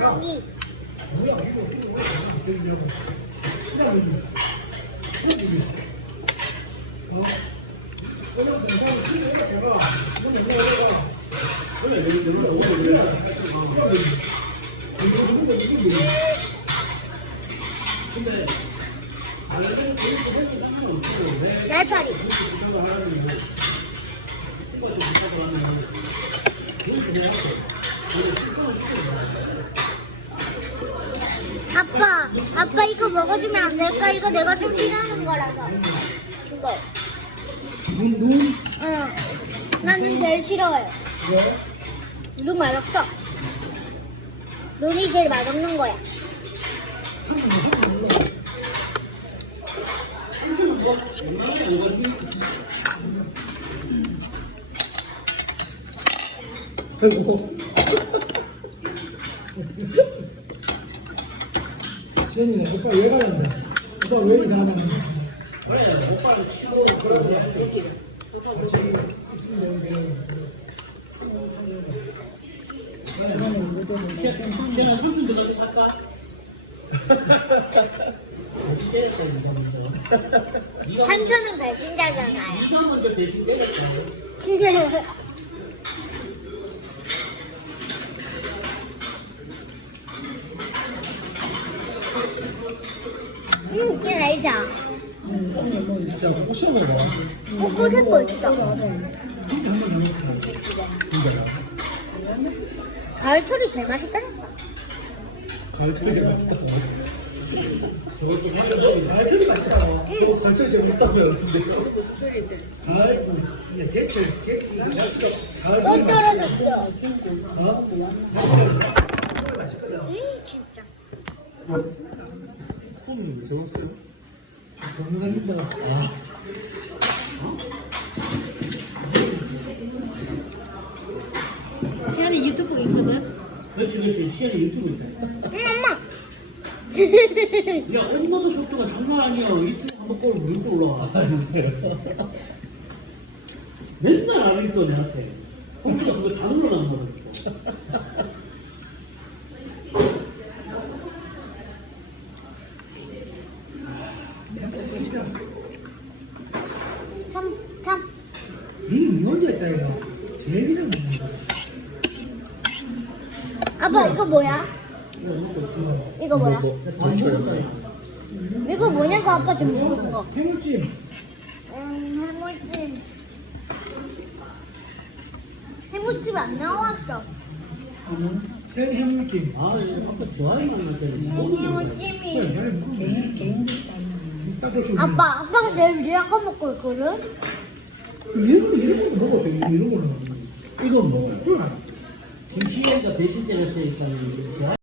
여기. 날파리. 아빠, 이거 먹어주면 안 될까? 이거 내가 좀 싫어하는 거라서. 이거. 눈, 눈? 응. 나는 제일 싫어해. 왜? 눈 맛없어. 눈이 제일 맛없는 거야. 아이고. Jen이네, 오빠 왜 가는데? 오빠 왜 이리 나가는데? 그래, 오빠는 치고. 같이 있으면 되는데. 내가 삼촌 들어서 살까? 삼촌은 배신자잖아요. 네가 먼저 대신 때렸어. 음, 웃긴 애자. 자, 혹시 한번 봐. 꼬꼬새 거 있어. 진짜 한번 해볼까? 근데가. 가을철이 제일 맛있다니까. 가을철이 제일 맛있다. 가을철이 맛있다. 또 가을철이 제일 맛있다면. 가을, 이제 개철, 개, 가을. 또 떨어졌어. 어? 음, 진짜. 콩이 왜 세요? 건강하겠다. 아. 시안이 유튜브 있거든? 그렇지, 그렇지. 시간이 유튜브 있다. 응, 엄마. 야, 엄마도 속도가 장난 아니야. 이승 한번 보면 물고 올라와. 맨날 또 내한테. 컴퓨터 그거 다 눌러놨는 거야. 참, 참. 이 미혼자 있다, 이거. 이상 아빠, 이거 뭐야? 이거 뭐야? 이거 뭐냐고 아빠 좀 물어본 거. 해물찜. 음, 해물찜. 해물찜 안 나왔어. 생 해물찜. 아, 이거 아까 좋아하는 거 해물찜이. 딱 보시면. 아빠, 아빠가 내일 니랑 거 먹고 있거든? 이런 거, 이런 거 먹어도 돼, 이런 거는. 이거 먹어. 김시현이가 대신 때렸으니까.